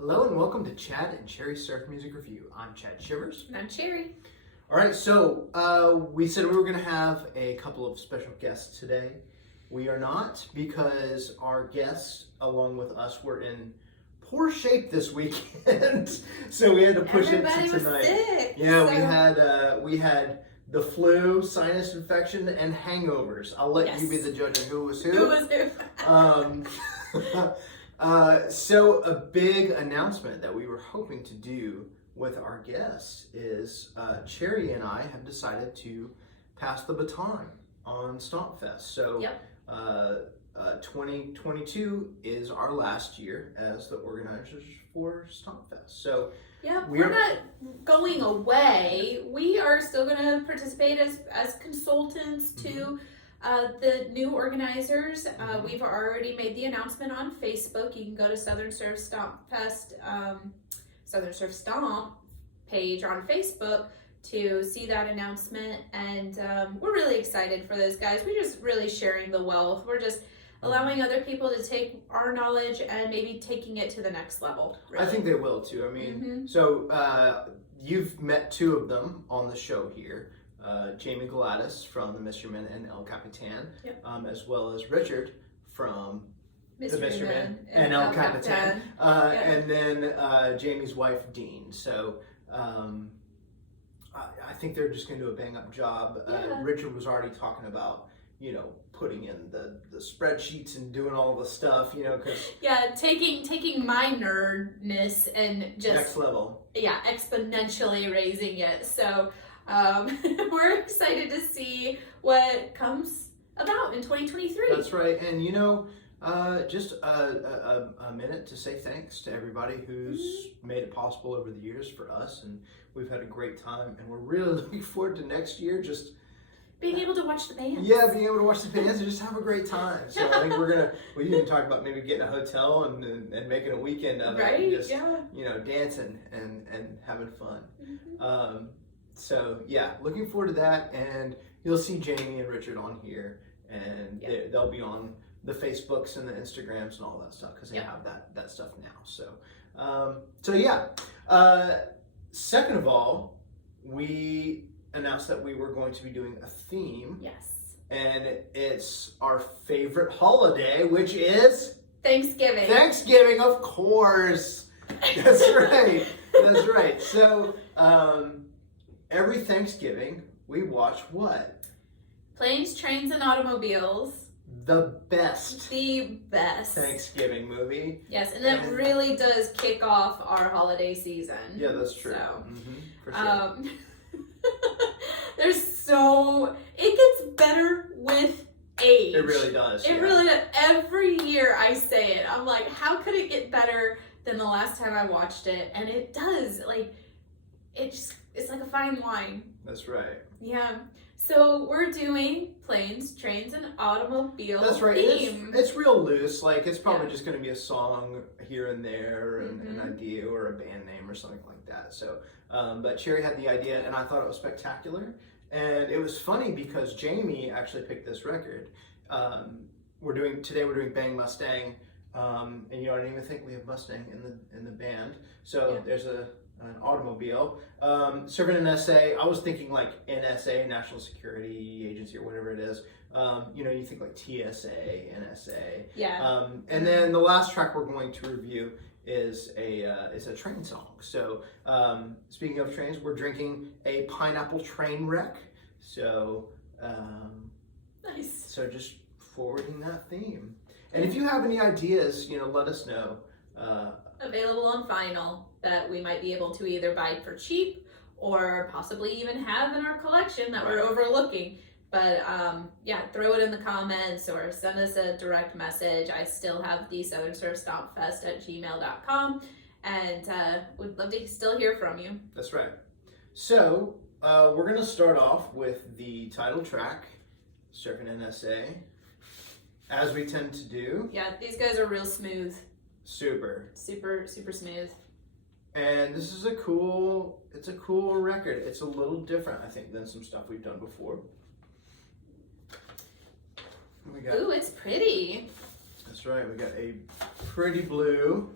Hello and welcome to Chad and Cherry's Surf Music Review. I'm Chad Shivers. And I'm Cherry. All right, so we said we were going to have a couple of special guests today. We are not, because our guests, along with us, were in poor shape this weekend, so we had to push Everybody it to tonight. Was sick, Yeah, so... we had the flu, sinus infection, and hangovers. I'll let you be the judge of who was who. Who was who? So a big announcement that we were hoping to do with our guests is Cherry and I have decided to pass the baton on Stomp Fest. So 2022 is our last year as the organizers for Stomp Fest. So we're not going away. We are still going to participate as consultants to the new organizers. We've already made the announcement on Facebook. You can go to Southern Surf Stomp Fest, Southern Surf Stomp page on Facebook to see that announcement. And we're really excited for those guys. We're just really sharing the wealth. We're just allowing other people to take our knowledge and maybe taking it to the next level. Really. I think they will too. I mean, so you've met two of them on the show here. Jamie Gladys from the Mr. and El Capitan, as well as Richard from the Mr. and El Capitan, and then Jamie's wife, Dean. So I think they're just going to do a bang-up job. Richard was already talking about, putting in the spreadsheets and doing all the stuff, because... Yeah, taking my nerdness and just... Next level. Yeah, exponentially raising it. So... we're excited to see what comes about in 2023. That's right. And just a minute to say thanks to everybody who's made it possible over the years for us, and we've had a great time, and we're really looking forward to next year, just being able to watch the bands. Yeah, being able to watch the bands and just have a great time. So I think we even talked about maybe getting a hotel and making a weekend of it, and just dancing and having fun. So yeah, looking forward to that, and you'll see Jamie and Richard on here, and they'll be on the Facebooks and the Instagrams and all that stuff, because they have that stuff now. So second of all, we announced that we were going to be doing a theme. Yes. And it's our favorite holiday, which is Thanksgiving. Thanksgiving, of course. That's right. That's right. So every Thanksgiving, we watch what? Planes, Trains, and Automobiles. The best Thanksgiving movie. Yes, and that really does kick off our holiday season. Yeah, that's true. So, for sure. It gets better with age. It really does. It really does. Every year I say it. I'm like, how could it get better than the last time I watched it? And it does. It's like a fine wine. That's right. Yeah. So we're doing Planes, Trains, and Automobiles. That's right. Theme. It's real loose. It's probably just going to be a song here and there, and an idea or a band name or something like that. So, but Cherry had the idea, and I thought it was spectacular. And it was funny because Jamie actually picked this record. We're doing Bang Mustang, and I didn't even think we have Mustang in the band. So there's an automobile. Surfin NSA, I was thinking like NSA, National Security Agency, or whatever it is. You think like TSA, NSA. Yeah. And then the last track we're going to review is a train song. So speaking of trains, we're drinking a pineapple train wreck. So nice. So just forwarding that theme. And if you have any ideas, let us know. Available on vinyl that we might be able to either buy for cheap or possibly even have in our collection that we're overlooking. But throw it in the comments or send us a direct message. I still have the Southern Surf Stomp Fest at gmail.com, and we'd love to still hear from you. That's right. So we're going to start off with the title track, Surfin NSA, as we tend to do. Yeah, these guys are real smooth. Super smooth. And this is a cool record. It's a little different, I think, than some stuff we've done before. Ooh, it's pretty. That's right. We got a pretty blue.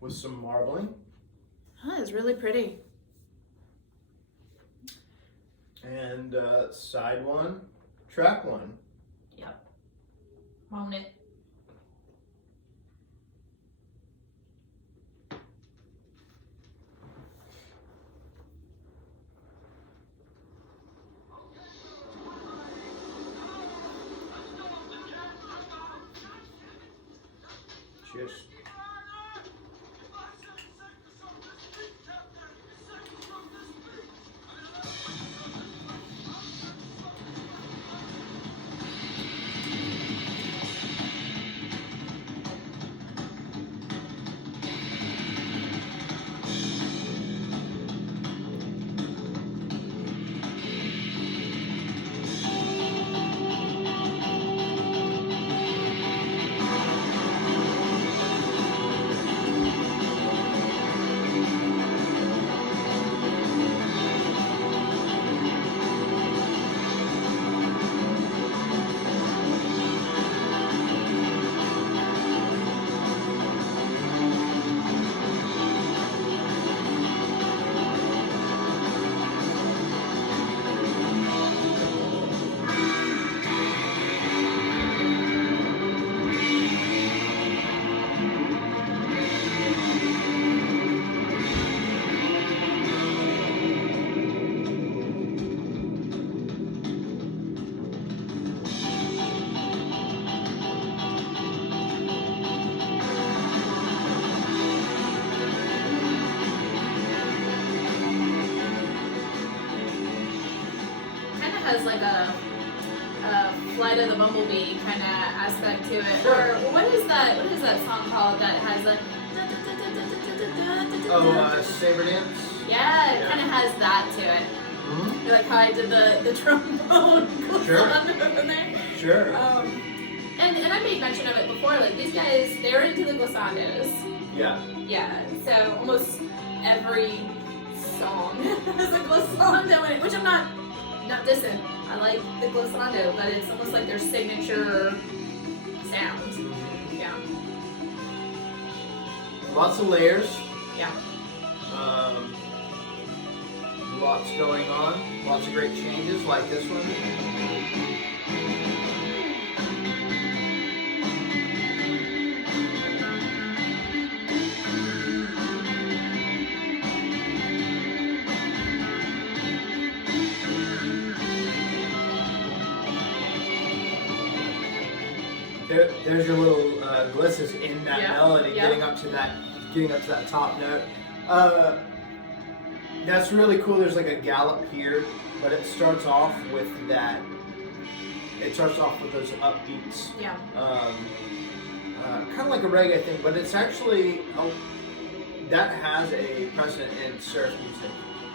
with some marbling. Huh, it's really pretty. And side one, track one. Yep. Own it. Cheers. Has like a Flight of the Bumblebee kind of aspect to it. Sure. Or what is that song called that has a Saber Dance? Yeah, it kind of has that to it. Mm-hmm. Like how I did the trombone Sure. over there. Sure. And I made mention of it before, like these guys, they're into the glissandos. Yeah. Yeah, so almost every song has a glissando in it, which I'm not dissing. I like the glissando, but it's almost like their signature sound. Yeah. Lots of layers. Yeah. Lots going on. Lots of great changes like this one. There's your little glisses in that melody, getting up to that top note. That's really cool. There's like a gallop here, but it starts off with that. It starts off with those upbeats. Yeah. Kind of like a reggae thing, but it's actually that has a precedent in surf music.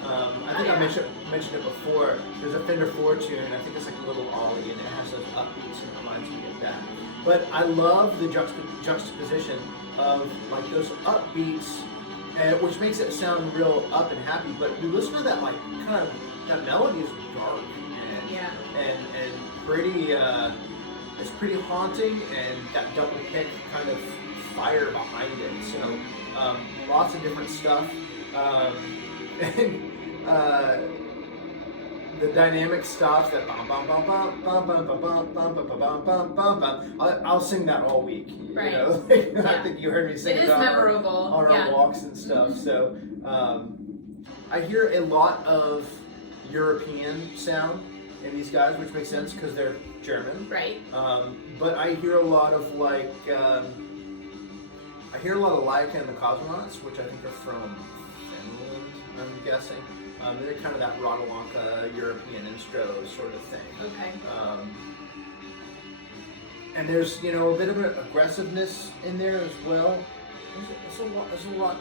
I think I mentioned it before. There's a Fender 4 tune. I think it's like a little ollie, and it has those upbeats and it reminds me of that. But I love the juxtaposition of like those upbeats, which makes it sound real up and happy. But you listen to that like kind of that melody is dark and pretty. It's pretty haunting, and that double pick kind of fire behind it. So lots of different stuff. And the dynamic stops that bum bum bum bum bum bum bum bum bum bum bum bum bum bum. I'll sing that all week. Right. You know? I think you heard me sing it on our walks and stuff. So I hear a lot of European sound in these guys, which makes sense because they're German. Right. But I hear a lot of like I hear a lot of Laika and the Cosmonauts, which I think are from Finland, I'm guessing. They're kind of that Radiolanka European instro sort of thing. Okay. And there's, you know, a bit of an aggressiveness in there as well. There's a lot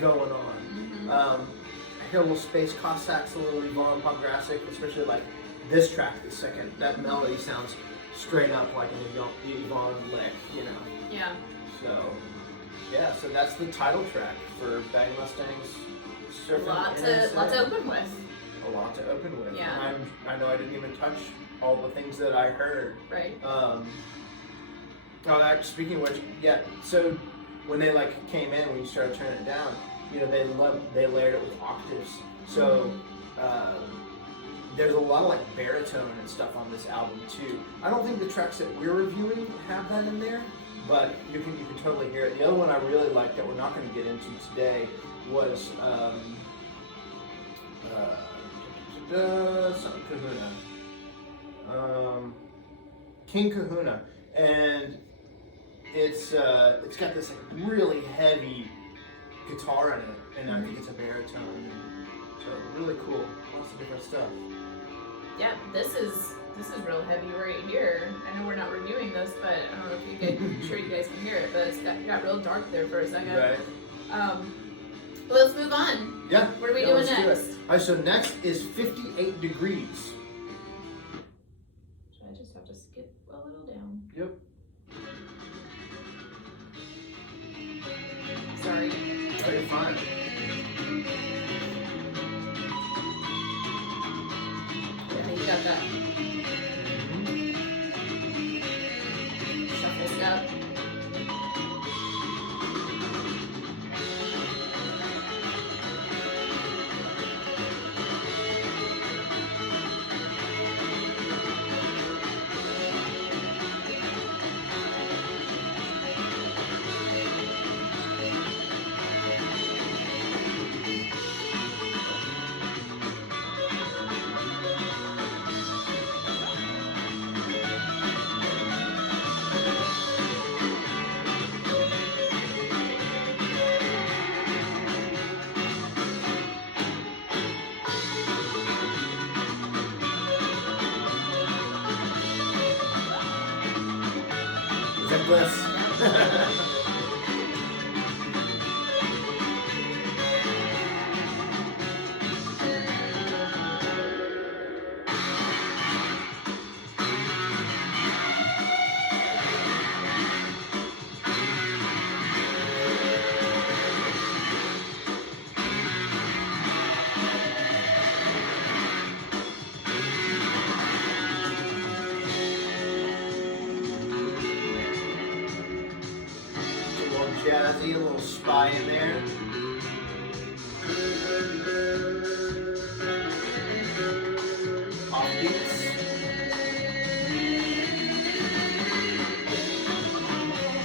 going on. Mm-hmm. I hear a little Space Cossacks, a little Yvonne Pograsic, especially like this track, the second. That melody sounds straight up like an Yvonne lick, you know. Yeah. So, yeah, so that's the title track for Baggy Mustang's Surfin NSA. Lot to open with. A lot to open with. Yeah. I know I didn't even touch all the things that I heard. Right. Speaking of which, yeah, so when they like came in, when you started turning it down, you know, they layered it with octaves. So there's a lot of like baritone and stuff on this album too. I don't think the tracks that we're reviewing have that in there, but you can totally hear it. The other one I really like that we're not going to get into today was something Kahuna. King Kahuna, and it's got this like really heavy guitar in it, and I think it's a baritone. So really cool, lots of different stuff. Yeah, this is real heavy right here. I know we're not reviewing this, but I don't know if you guys, I'm sure you guys can hear it, but it's got real dark there for a second. Right. Let's move on. Yeah. What are we doing next? All right, so next is 58 Degrees. I just have to skip a little down. Yep. Sorry. Oh, you're fine. Yeah, you got that. Shuffle step. Bliss. Jazzy, a little spy in there. Off beats.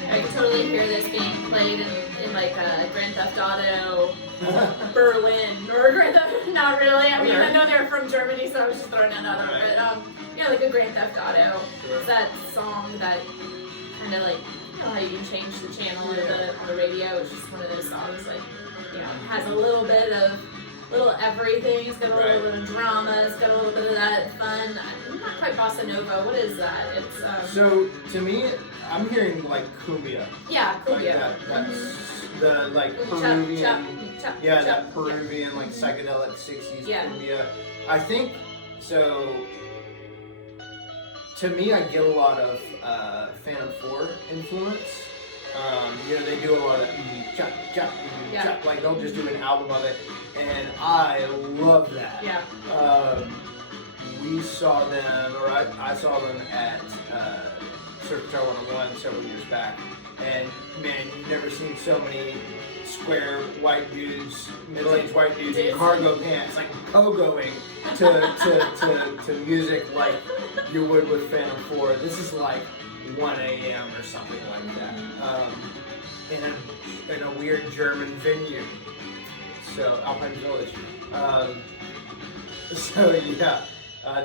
I can totally hear this being played in like a Grand Theft Auto Berlin or Grand Theft, not really. I mean, I know they're from Germany, so I was just throwing that out. Right. But yeah, like a Grand Theft Auto. Sure. It's that song that kind of like, you know how you can change the channel on the radio. It's just one of those songs like, you know, has a little bit of everything. It's got a little bit of drama. It's got a little bit of that fun. Not quite bossa nova. What is that? It's So to me, I'm hearing like cumbia. yeah, cumbia. Like that's the like Peruvian. That Peruvian like psychedelic 60s cumbia. I think so. To me, I get a lot of Phantom 4 influence. You know, they do a lot of chop, chop, chop, like they'll just do an album of it, and I love that. Yeah. We saw them, or I saw them at Surfin 101 several years back, and man, you've never seen so many square white dudes, middle-aged white dudes in cargo pants, like pogoing to music like you would with Phantom 4. This is like 1 a.m. or something like that, in a weird German venue. So Alpine Village. So yeah,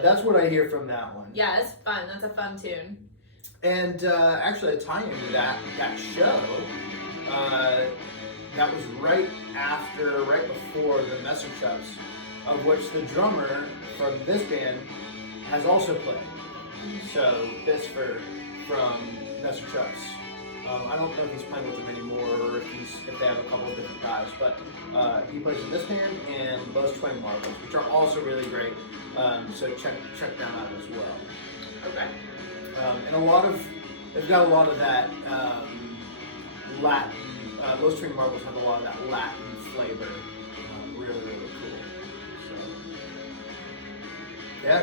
that's what I hear from that one. Yeah, it's fun. That's a fun tune. And actually, a tie into that show. That was right before the Messer Chups, of which the drummer from this band has also played. So this from Messer Chups. I don't know if he's playing with them anymore or if they have a couple of different guys, but he plays in this band and Those Twin Marbles, which are also really great. So check them out as well. Okay. And they've got a lot of that Latin. Those Twin Marbles have a lot of that Latin flavor. Really, really cool. So, yeah.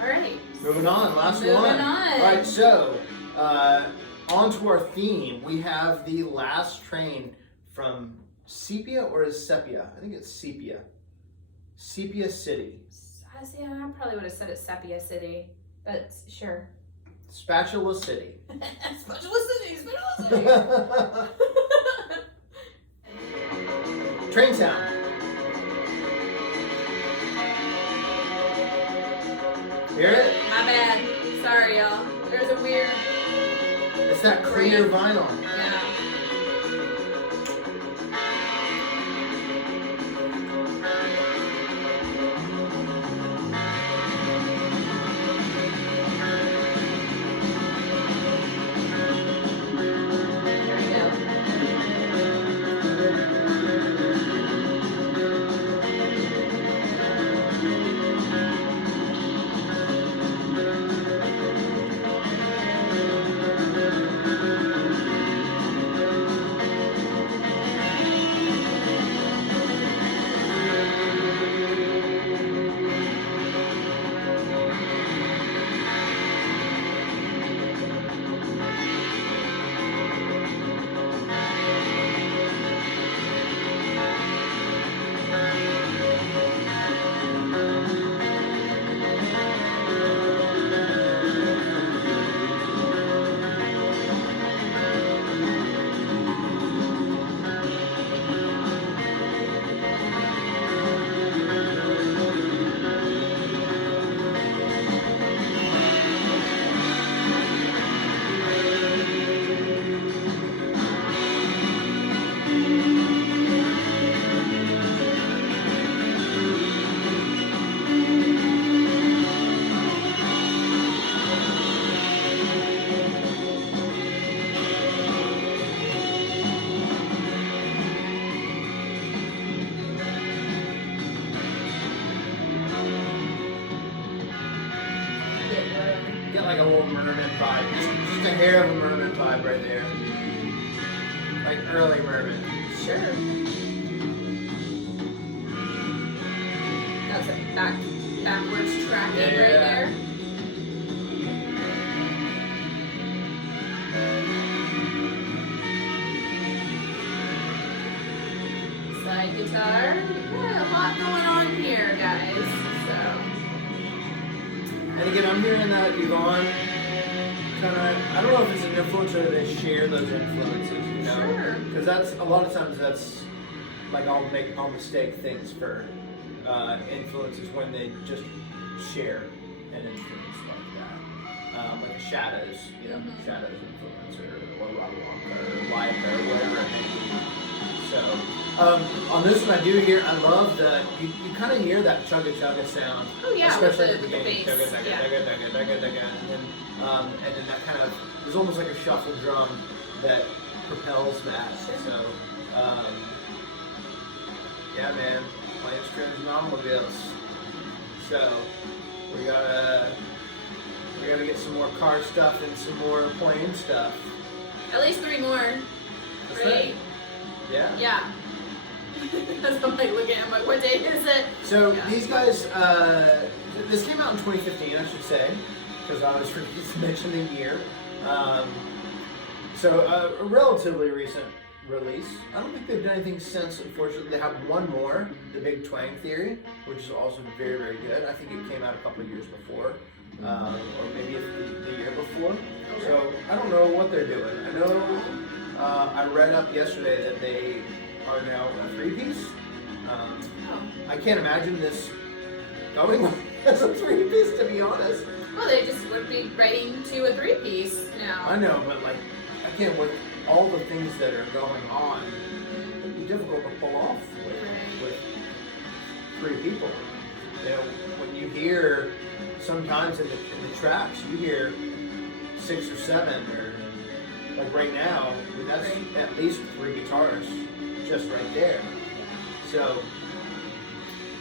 All right. Moving on, last Moving one. on. All right, so on to our theme. We have the last train from Sepia, or is Sepia? I think it's Sepia. Sepia City. I probably would have said it Sepia City, but sure. Spatula City. Spatula City, Spatula City. Train sound. Hear it? My bad. Sorry, y'all. There's a weird. It's that clear vinyl. Yeah. Like a little merman vibe. Just a hair of a merman vibe right there. Like early merman. Sure. That's a backwards tracking right there. Slide guitar. Yeah, a lot going on here, guys. So. And again, I'm hearing that Yvonne kind of, I don't know if it's an influence or they share those influences, you know? Sure. Because that's, a lot of times that's, like I'll mistake things for influences when they just share an influence like that. Like a Shadows, you know, Shadows influence or Radawonka or Laika or whatever it may be. So, on this one I do hear, I love the, you kind of hear that chugga chugga sound. Oh yeah, especially with the bass. Chugga, chugga, Yeah. chugga, chugga, chugga, chugga, and then that kind of, there's almost like a shuffle drum that propels that. Sure. So, yeah man, planes, trains, and automobiles. So, we gotta get some more car stuff and some more plane stuff. At least 3 more. That's Right? right. Yeah. Yeah. That's what I'm like looking at. I'm like, what day is it? So Yeah. these guys, this came out in 2015, I should say, because I was forgetting to mention the year. So a relatively recent release. I don't think they've done anything since, unfortunately. They have one more, The Big Twang Theory, which is also very, very good. I think it came out a couple of years before, or maybe the year before. So I don't know what they're doing. I know I read up yesterday that they are now a 3-piece. I can't imagine this going as a 3-piece, to be honest. Well, they just would be writing to a 3-piece now. I know, but like, I can't with all the things that are going on. It'd be difficult to pull off with 3 people. You know, when you hear sometimes in the tracks, you hear 6 or 7, or like right now, I mean, that's at least 3 guitars just right there. So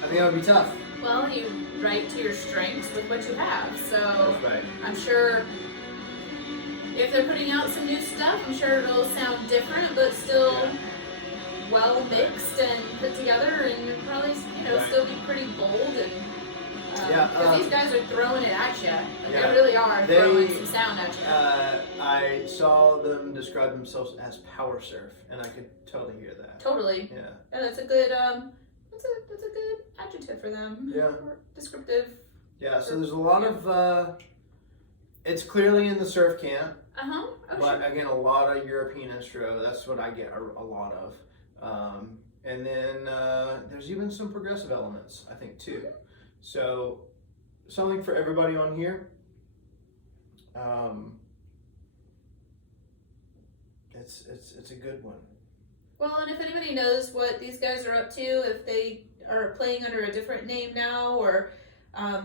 I think that would be tough. Well, you write to your strengths with what you have. So That's right. I'm sure if they're putting out some new stuff, I'm sure it'll sound different, but still well mixed and put together, and you'll probably, Right. still be pretty bold and Because these guys are throwing it at you. They Yeah. really are They- throwing some sound at you. I saw them describe themselves as power surf, and I could totally hear that. Totally. Yeah. Yeah, that's a good that's a good adjective for them. Yeah. Or descriptive. Yeah, so there's a lot of, it's clearly in the surf camp, Oh, but sure. again, a lot of European instro, that's what I get a lot of. And then there's even some progressive elements, I think, too. So, something for everybody on here. It's a good one. Well, and if anybody knows what these guys are up to, if they are playing under a different name now or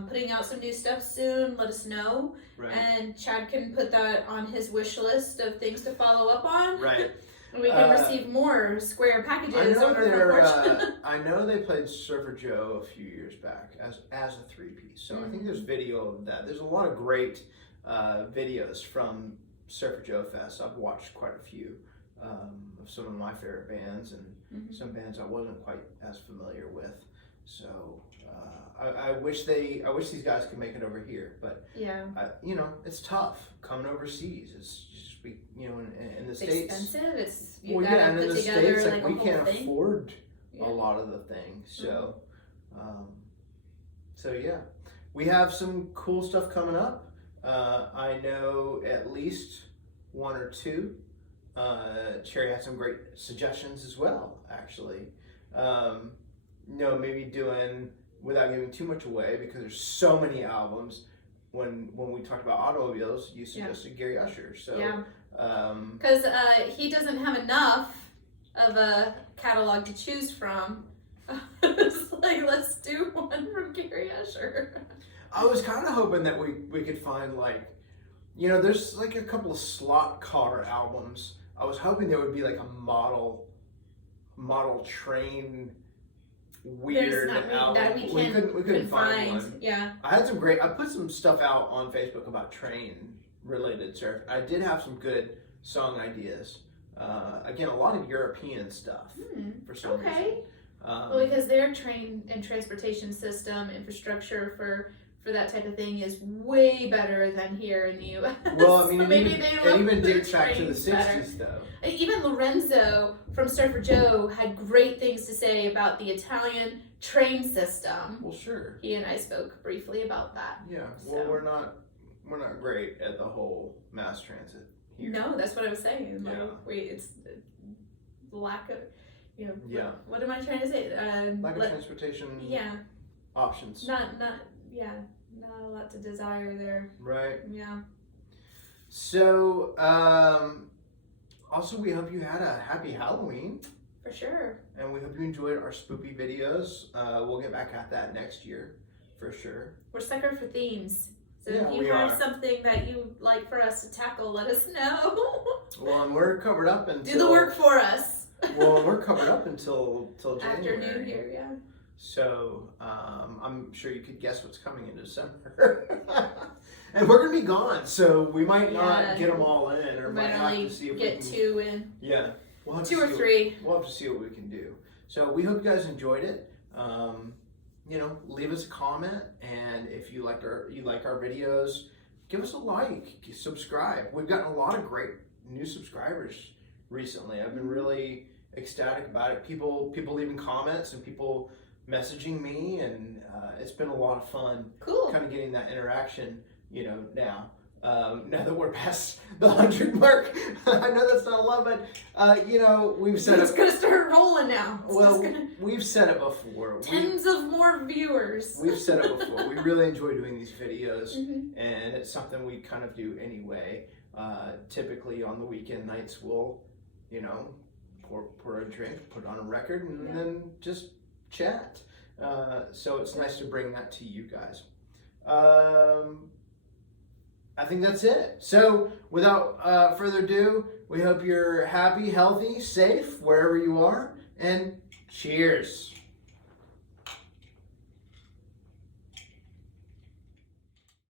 putting out some new stuff soon, let us know. Right. And Chad can put that on his wish list of things to follow up on. Right. And we can receive more square packages I know over proportion. I know they played Surfer Joe a few years back as a 3-piece. So I think there's video of that. There's a lot of great videos from Surfer Joe Fest. I've watched quite a few of some of my favorite bands and some bands I wasn't quite as familiar with. So I wish these guys could make it over here, but yeah, you know, it's tough coming overseas. It's just in the it's States. expensive. It's Well, yeah, and in the States, like, we a whole can't thing. afford Yeah. a lot of the things. So, so yeah, we have some cool stuff coming up. I know at least one or two. Cherry had some great suggestions as well, actually. Maybe doing, without giving too much away, because there's so many albums. When we talked about automobiles, you suggested Gary Usher. So yeah, because he doesn't have enough of a catalog to choose from. It's like, let's do one from Gary Usher. I was kind of hoping that we could find, like, there's like a couple of slot car albums. I was hoping there would be like a model train weird album. That we couldn't find one. Yeah. I put some stuff out on Facebook about train related surf. I did have some good song ideas. Again, a lot of European stuff for some reason. Well, because their train and transportation system infrastructure for that type of thing is way better than here in the U.S. Well, I mean, it even dates back to the 60s, though. Even Lorenzo from Surfer Joe had great things to say about the Italian train system. Well, sure. He and I spoke briefly about that. Yeah. Well, we're not great at the whole mass transit here. No, that's what I was saying. Yeah. It's the lack of, Yeah. What am I trying to say? Lack of transportation. Yeah. Options. Not a lot to desire there. Right. Yeah. So, also we hope you had a happy Halloween. For sure. And we hope you enjoyed our spoopy videos. We'll get back at that next year, for sure. We're sucker for themes. So Yeah, if you we have are. something that you like for us to tackle, let us know. Well, and we're covered up until... Do the work for us. Well, we're covered up until January. After New Year, yeah. So, I'm sure you could guess what's coming in December. And we're going to be gone, so we might not get them all in, or might have to see if we get can... 2 in. Yeah. We'll have 2 or 3. We'll have to see what we can do. So we hope you guys enjoyed it. Leave us a comment, and if you like our videos, give us a like, subscribe. We've gotten a lot of great new subscribers recently. I've been really ecstatic about it. People leaving comments and people messaging me, and it's been a lot of fun. Cool. Kind of getting that interaction, now. Now that we're past the 100 mark, I know that's not a lot, but we've said it's gonna start rolling now. We've said it before. Tens of more viewers. We've said it before. We really enjoy doing these videos, Mm-hmm. and it's something we kind of do anyway. Typically on the weekend nights, we'll, pour a drink, put on a record, and then just chat. So it's nice to bring that to you guys. I think that's it. So without further ado, we hope you're happy, healthy, safe, wherever you are, and cheers.